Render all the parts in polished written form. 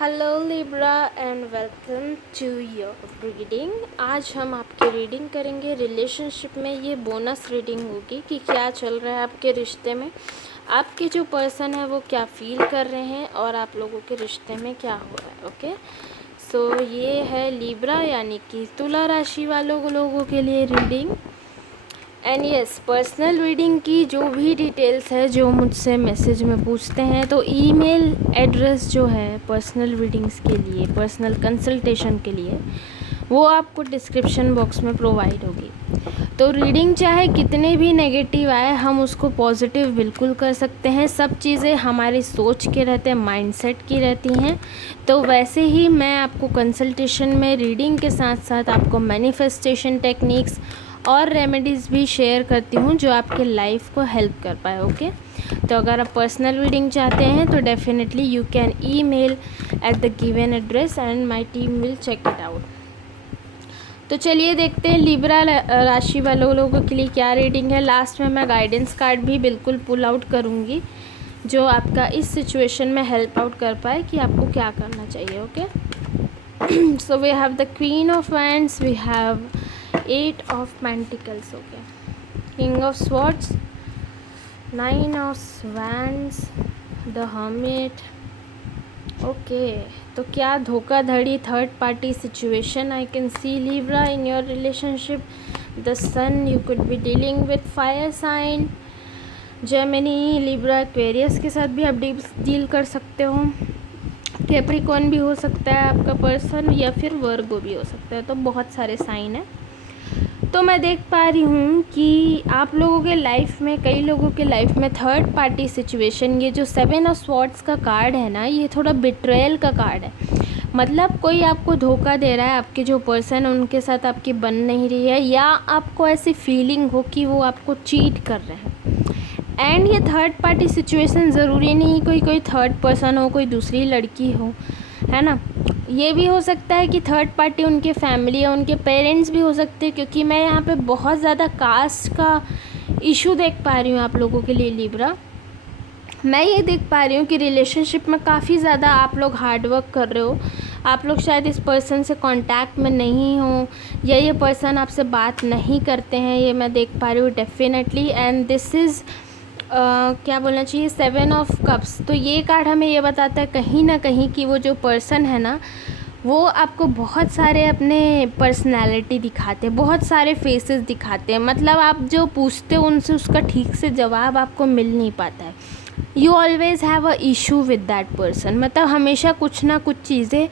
Hello Libra and welcome to your reading. आज हम आपकी रीडिंग करेंगे रिलेशनशिप में। ये बोनस रीडिंग होगी कि क्या चल रहा है आपके रिश्ते में, आपके जो पर्सन है वो क्या फील कर रहे हैं और आप लोगों के रिश्ते में क्या हो रहा है। ओके, सो ये है लिब्रा यानी कि तुला राशि वालों लोगों के लिए reading. And yes, personal reading की जो भी डिटेल्स है जो मुझसे मैसेज में पूछते हैं तो ईमेल एड्रेस जो है पर्सनल रीडिंग्स के लिए, पर्सनल कंसल्टेशन के लिए, वो आपको डिस्क्रिप्शन बॉक्स में प्रोवाइड होगी। तो रीडिंग चाहे कितने भी नेगेटिव आए, हम उसको पॉजिटिव बिल्कुल कर सकते हैं। सब चीज़ें हमारी सोच के रहते हैं, माइंडसेट की रहती हैं। तो वैसे ही मैं आपको कंसल्टेशन में रीडिंग के साथ साथ आपको मैनिफेस्टेशन टेक्निक्स और रेमेडीज़ भी शेयर करती हूँ जो आपके लाइफ को हेल्प कर पाए। ओके, तो अगर आप पर्सनल रीडिंग चाहते हैं तो definitely you can email at the given address and my team will check it out. तो चलिए देखते हैं लिब्रा राशि वालों लोगों के लिए क्या रीडिंग है। लास्ट में मैं गाइडेंस कार्ड भी बिल्कुल पुल आउट करूँगी जो आपका इस सिचुएशन में हेल्प आउट कर पाए कि आपको क्या करना चाहिए। Okay, so we have the queen of wands, we have 8 of Pentacles, okay, King of Swords, 9 of Wands, the Hermit. Okay, तो क्या धोखाधड़ी, third party situation I can see Libra in your relationship. The sun, you could be dealing with fire sign, Gemini, Libra, Aquarius के साथ भी आप deal कर सकते हो। कैप्रिकॉर्न भी हो सकता है आपका पर्सन, या फिर वर्गो भी हो सकता है। तो बहुत सारे साइन हैं। तो मैं देख पा रही हूँ कि आप लोगों के लाइफ में, कई लोगों के लाइफ में थर्ड पार्टी सिचुएशन, ये जो 7 ऑफ स्वॉर्ड्स का कार्ड है ना, ये थोड़ा बिट्रेयल का कार्ड है। मतलब कोई आपको धोखा दे रहा है, आपके जो पर्सन है उनके साथ आपकी बन नहीं रही है, या आपको ऐसी फीलिंग हो कि वो आपको चीट कर रहे हैं। एंड ये थर्ड पार्टी सिचुएशन ज़रूरी नहीं कोई थर्ड पर्सन हो, कोई दूसरी लड़की हो, है ना। ये भी हो सकता है कि थर्ड पार्टी उनके फैमिली या उनके पेरेंट्स भी हो सकते हैं, क्योंकि मैं यहाँ पे बहुत ज़्यादा कास्ट का इशू देख पा रही हूँ आप लोगों के लिए लिब्रा। मैं ये देख पा रही हूँ कि रिलेशनशिप में काफ़ी ज़्यादा आप लोग हार्डवर्क कर रहे हो। आप लोग शायद इस पर्सन से कांटेक्ट में नहीं हो, या ये पर्सन आपसे बात नहीं करते हैं, ये मैं देख पा रही हूँ डेफिनेटली। एंड दिस इज़ क्या बोलना चाहिए, 7 ऑफ कप्स। तो ये कार्ड हमें ये बताता है कहीं ना कहीं कि वो जो पर्सन है ना, वो आपको बहुत सारे अपने पर्सनालिटी दिखाते हैं, बहुत सारे फेसेस दिखाते हैं। मतलब आप जो पूछते हो उनसे उसका ठीक से जवाब आपको मिल नहीं पाता है। You always have a issue with that person. मतलब हमेशा कुछ ना कुछ चीज़ें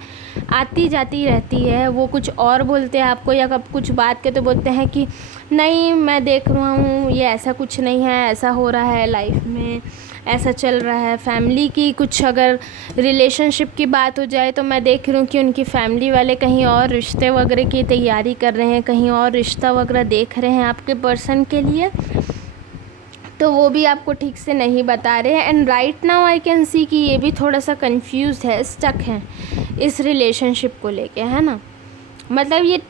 आती जाती रहती है। वो कुछ और बोलते हैं आपको, या कब कुछ बात के तो बोलते हैं कि नहीं मैं देख रहा हूँ ये ऐसा कुछ नहीं है, ऐसा हो रहा है लाइफ में, ऐसा चल रहा है। फैमिली की कुछ अगर रिलेशनशिप की बात हो जाए तो मैं देख रही हूँ कि उनकी फैमिली वाले कहीं और रिश्ते वगैरह की तैयारी कर रहे हैं, कहीं और रिश्ता वगैरह देख रहे हैं आपके पर्सन के लिए, तो वो भी आपको ठीक से नहीं बता रहे हैं। And right now I can सी कि ये भी थोड़ा सा कंफ्यूज है, स्टक हैं इस रिलेशनशिप को लेके, है ना। मतलब ये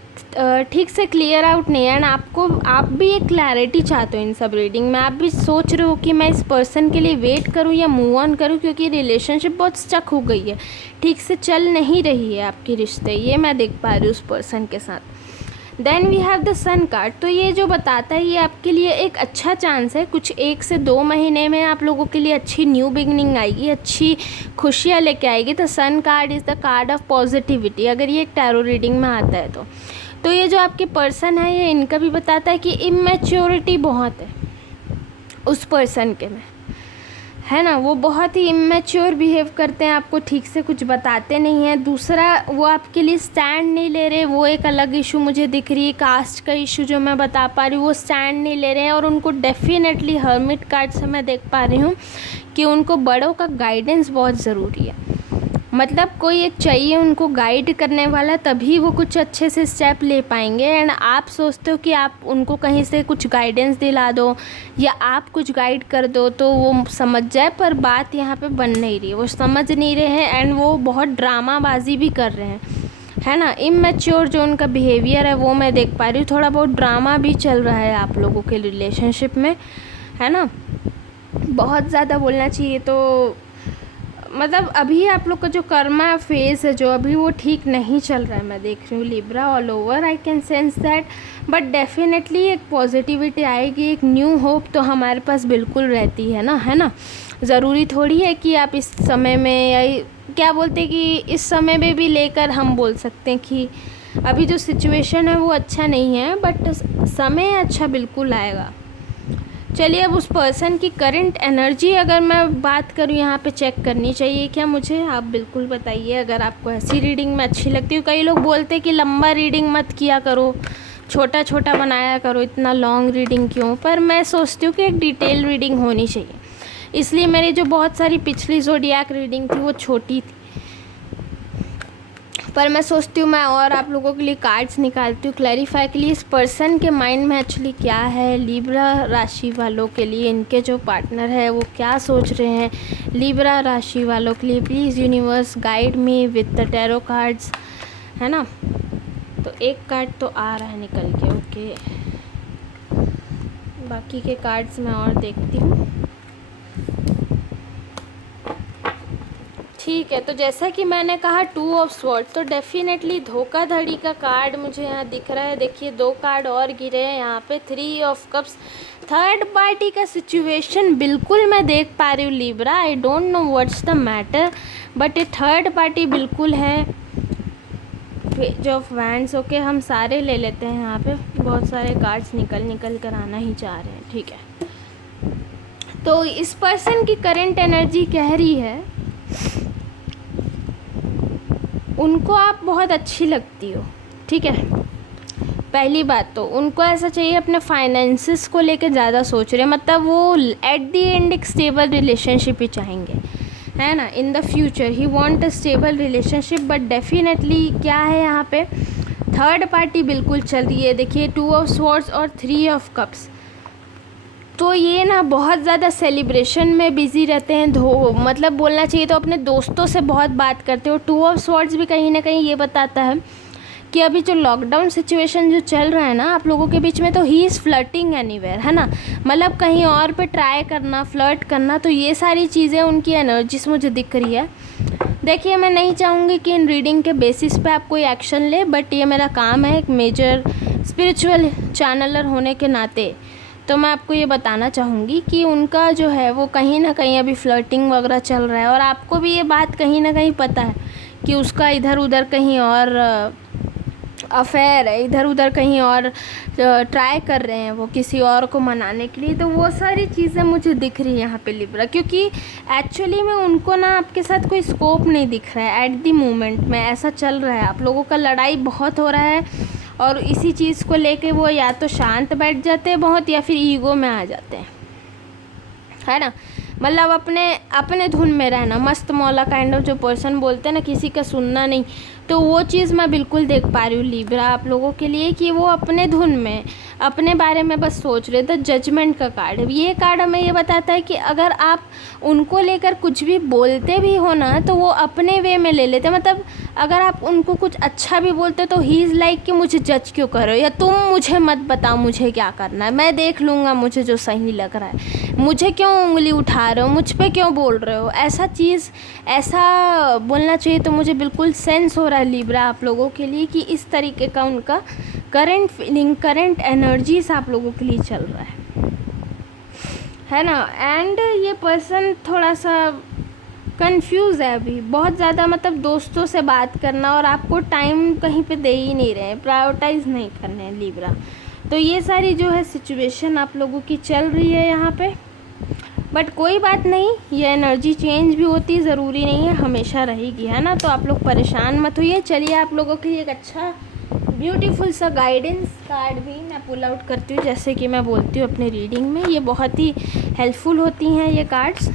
ठीक से क्लियर आउट नहीं है। एंड आप भी एक क्लैरिटी चाहते हो इन सब रीडिंग में। आप भी सोच रहे हो कि मैं इस पर्सन के लिए वेट करूं या मूव ऑन करूं, क्योंकि रिलेशनशिप बहुत स्टक हो गई है, ठीक से चल नहीं रही है आपकी रिश्ते, ये मैं देख पा रही हूँ उस पर्सन के साथ। Then we have the sun card. तो ये जो बताता है ये आपके लिए एक अच्छा चांस है। कुछ 1 से 2 महीने में आप लोगों के लिए अच्छी न्यू बिगनिंग आएगी, अच्छी खुशियाँ लेके आएगी। तो sun card is the card of positivity, अगर ये एक टैरो रीडिंग में आता है तो ये जो आपके पर्सन है, ये इनका भी बताता है कि इमेच्योरिटी बहुत है उस पर्सन के में, है ना। वो बहुत ही इमेच्योर बिहेव करते हैं, आपको ठीक से कुछ बताते नहीं हैं। दूसरा, वो आपके लिए स्टैंड नहीं ले रहे, वो एक अलग इशू मुझे दिख रही है, कास्ट का इशू जो मैं बता पा रही हूँ। वो स्टैंड नहीं ले रहे हैं, और उनको डेफिनेटली हर्मिट कार्ड से मैं देख पा रही हूँ कि उनको बड़ों का गाइडेंस बहुत ज़रूरी है। मतलब कोई एक चाहिए उनको गाइड करने वाला, तभी वो कुछ अच्छे से स्टेप ले पाएंगे। एंड आप सोचते हो कि आप उनको कहीं से कुछ गाइडेंस दिला दो या आप कुछ गाइड कर दो तो वो समझ जाए, पर बात यहाँ पे बन नहीं रही, वो समझ नहीं रहे हैं। एंड वो बहुत ड्रामाबाजी भी कर रहे हैं, है ना। इमेच्योर जो उनका बिहेवियर है वो मैं देख पा रही हूँ। थोड़ा बहुत ड्रामा भी चल रहा है आप लोगों के रिलेशनशिप में, है ना। बहुत ज़्यादा बोलना चाहिए तो मतलब अभी आप लोग का जो कर्मा फेज है जो अभी वो ठीक नहीं चल रहा है, मैं देख रही हूँ Libra all over, I can sense that. But definitely एक पॉजिटिविटी आएगी, एक न्यू होप तो हमारे पास बिल्कुल रहती है ना। ज़रूरी थोड़ी है कि आप इस समय में, या क्या बोलते हैं कि इस समय में भी लेकर हम बोल सकते हैं कि अभी जो सिचुएशन है वो अच्छा नहीं है, बट समय अच्छा बिल्कुल आएगा। चलिए, अब उस पर्सन की करंट एनर्जी अगर मैं बात करूँ यहाँ पे चेक करनी चाहिए क्या मुझे, आप बिल्कुल बताइए अगर आपको ऐसी रीडिंग में अच्छी लगती है। कई लोग बोलते हैं कि लंबा रीडिंग मत किया करो, छोटा छोटा बनाया करो, इतना लॉन्ग रीडिंग क्यों, पर मैं सोचती हूँ कि एक डिटेल रीडिंग होनी चाहिए, इसलिए मेरी जो बहुत सारी पिछली ज़ोडिएक रीडिंग थी वो छोटी थी। पर मैं सोचती हूँ मैं और आप लोगों के लिए कार्ड्स निकालती हूँ क्लैरिफाई के लिए इस पर्सन के माइंड में एक्चुअली क्या है। लिब्रा राशि वालों के लिए इनके जो पार्टनर है वो क्या सोच रहे हैं, लिब्रा राशि वालों के लिए please universe guide me with the tarot cards, है ना। तो एक कार्ड तो आ रहा है निकल के, ओके, बाकी के कार्ड्स मैं और देखती हूँ। ठीक है, तो जैसा कि मैंने कहा 2 ऑफ स्वॉर्ड, तो डेफिनेटली धोखाधड़ी का कार्ड मुझे यहाँ दिख रहा है। देखिए 2 कार्ड और गिरे हैं यहाँ पे, 3 ऑफ कप्स, थर्ड पार्टी का सिचुएशन बिल्कुल मैं देख पा रही हूँ Libra. I don't know what's the matter, but ये थर्ड पार्टी बिल्कुल है। पेज ऑफ वैंड्स, ओके, हम सारे ले लेते हैं यहाँ पे, बहुत सारे कार्ड्स निकल कर आना ही चाह रहे हैं, ठीक है। तो इस पर्सन की करंट एनर्जी कह रही है उनको आप बहुत अच्छी लगती हो, ठीक है। पहली बात तो उनको ऐसा चाहिए, अपने फाइनेंसेस को लेके ज़्यादा सोच रहे, मतलब वो एट द एंड एक स्टेबल रिलेशनशिप ही चाहेंगे, है ना। In the future he want a stable relationship, but definitely क्या है यहाँ पे थर्ड पार्टी बिल्कुल चल रही है। देखिए 2 ऑफ स्वॉर्ड्स और 3 ऑफ कप्स, तो ये ना बहुत ज़्यादा सेलिब्रेशन में बिज़ी रहते हैं। मतलब बोलना चाहिए तो अपने दोस्तों से बहुत बात करते हो। 2 ऑफ स्वॉर्ड्स भी कहीं ना कहीं ये बताता है कि अभी जो लॉकडाउन सिचुएशन जो चल रहा है ना आप लोगों के बीच में, तो ही इज़ फ्लर्टिंग एनीवेयर, है ना, मतलब कहीं और पे ट्राई करना, फ्लर्ट करना, तो ये सारी चीज़ें उनकी एनर्जीज मुझे दिख रही है। देखिए मैं नहीं चाहूँगी कि इन रीडिंग के बेसिस पे आप कोई एक्शन ले, बट ये मेरा काम है एक मेजर स्पिरिचुअल चैनलर होने के नाते, तो मैं आपको ये बताना चाहूँगी कि उनका जो है वो कहीं ना कहीं अभी फ्लर्टिंग वगैरह चल रहा है, और आपको भी ये बात कहीं ना कहीं पता है कि उसका इधर उधर कहीं और अफेयर है, इधर उधर कहीं और ट्राई कर रहे हैं वो किसी और को मनाने के लिए। तो वो सारी चीज़ें मुझे दिख रही है यहाँ पे लिब्रा, क्योंकि एक्चुअली में उनको ना आपके साथ कोई स्कोप नहीं दिख रहा है एट द मोमेंट में। ऐसा चल रहा है आप लोगों का लड़ाई बहुत हो रहा है, और इसी चीज़ को लेके वो या तो शांत बैठ जाते हैं बहुत, या फिर ईगो में आ जाते हैं, है ना। मतलब अपने धुन में रहना, मस्त मौला काइंड ऑफ जो पर्सन बोलते हैं ना, किसी का सुनना नहीं, तो वो चीज़ मैं बिल्कुल देख पा रही हूँ लिब्रा आप लोगों के लिए, कि वो अपने धुन में अपने बारे में बस सोच रहे थे। जजमेंट का कार्ड है ये, कार्ड हमें ये बताता है कि अगर आप उनको लेकर कुछ भी बोलते भी हो ना, तो वो अपने वे में ले लेते, मतलब अगर आप उनको कुछ अच्छा भी बोलते तो ही इज़ लाइक कि मुझे जज क्यों कर रहे हो, या तुम मुझे मत बताओ मुझे क्या करना है, मैं देख लूँगा मुझे जो सही लग रहा है, मुझे क्यों उंगली उठा रहे हो, मुझ पे क्यों बोल रहे हो, ऐसा बोलना चाहिए। तो मुझे बिल्कुल सेंस हो रहा है लिब्रा आप लोगों के लिए कि इस तरीके का उनका करंट फीलिंग, करंट एनर्जीज आप लोगों के लिए चल रहा है ना। एंड ये पर्सन थोड़ा सा कंफ्यूज है अभी बहुत ज़्यादा, मतलब दोस्तों से बात करना, और आपको टाइम कहीं पे दे ही नहीं रहे हैं, प्रायोरिटाइज नहीं कर रहे हैं लिब्रा। तो ये सारी जो है सिचुएशन आप लोगों की चल रही है यहाँ पे, बट कोई बात नहीं, ये एनर्जी चेंज भी होती ज़रूरी नहीं है, हमेशा रहेगी, है ना। तो आप लोग परेशान मत होइए। चलिए आप लोगों के लिए एक अच्छा ब्यूटीफुल सा गाइडेंस कार्ड भी मैं पुल आउट करती हूँ, जैसे कि मैं बोलती हूँ अपने रीडिंग में, ये बहुत ही हेल्पफुल होती हैं ये कार्ड्स।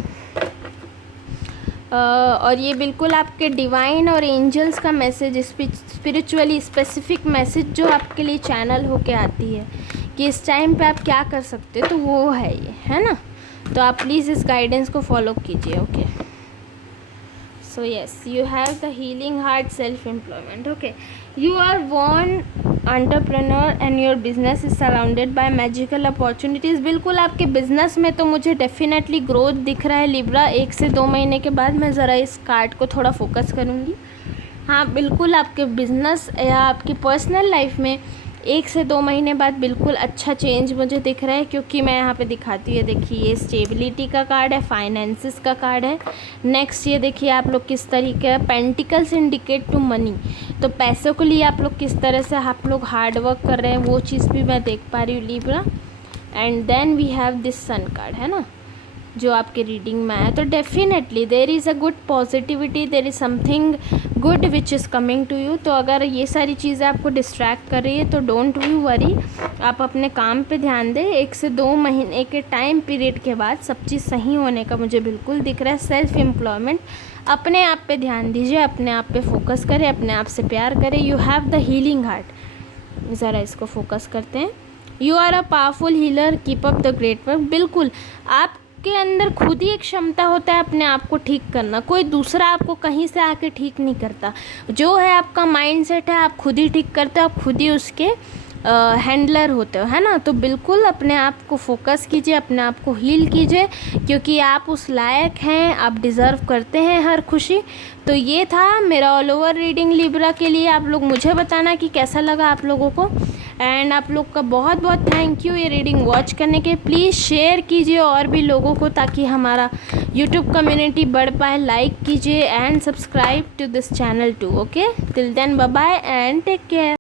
और ये बिल्कुल आपके डिवाइन और एंजल्स का मैसेज, स्पिरिचुअली स्पेसिफिक मैसेज जो आपके लिए चैनल होके आती है कि इस टाइम पे आप क्या कर सकते हो, तो वो है ये, है ना। तो आप प्लीज़ इस गाइडेंस को फॉलो कीजिए, okay. So yes, you have the healing heart, self employment, okay. You are born entrepreneur and your business is surrounded by magical opportunities. बिल्कुल आपके बिजनेस में तो मुझे डेफिनेटली ग्रोथ दिख रहा है लिब्रा। 1 से 2 महीने के बाद मैं ज़रा इस कार्ड को थोड़ा फोकस करूँगी। हाँ बिल्कुल आपके बिजनेस या आपकी पर्सनल लाइफ में 1 से 2 महीने बाद बिल्कुल अच्छा चेंज मुझे दिख रहा है, क्योंकि मैं यहाँ पे दिखाती हूँ। ये देखिए ये स्टेबिलिटी का कार्ड है, फाइनेंसिस का कार्ड है। नेक्स्ट ये देखिए आप लोग किस तरीके का पेंटिकल्स इंडिकेट टू मनी, तो पैसों के लिए आप लोग किस तरह से आप लोग हार्ड वर्क कर रहे हैं वो चीज़ भी मैं देख पा रही हूँ Libra. And then we have this sun card है ना, जो आपके रीडिंग में आया। तो definitely there is a good positivity, there is something good which is coming to you. तो अगर ये सारी चीज़ें आपको डिस्ट्रैक्ट कर रही है तो डोंट यू वरी, आप अपने काम पे ध्यान दें। 1 से 2 महीने के टाइम पीरियड के बाद सब चीज़ सही होने का मुझे बिल्कुल दिख रहा है। सेल्फ एम्प्लॉयमेंट, अपने आप पे ध्यान दीजिए, अपने आप पे फोकस करें, अपने आप से प्यार करें। You have the healing heart, ज़रा इसको फोकस करते हैं। You are a powerful healer, keep up the great work. बिल्कुल आप के अंदर खुद ही एक क्षमता होता है अपने आप को ठीक करना, कोई दूसरा आपको कहीं से आके ठीक नहीं करता। जो है आपका माइंडसेट है, आप खुद ही ठीक करते हो, आप खुद ही उसके हैंडलर होते हो, है ना। तो बिल्कुल अपने आप को फोकस कीजिए, अपने आप को हील कीजिए, क्योंकि आप उस लायक हैं, आप डिज़र्व करते हैं हर खुशी। तो ये था मेरा ऑल ओवर रीडिंग लिब्रा के लिए। आप लोग मुझे बताना कि कैसा लगा आप लोगों को। एंड आप लोग का बहुत बहुत थैंक यू ये रीडिंग वॉच करने के। प्लीज़ शेयर कीजिए और भी लोगों को, ताकि हमारा यूट्यूब कम्युनिटी बढ़ पाए। लाइक कीजिए and subscribe to this channel too. Okay, till then bye bye and take care.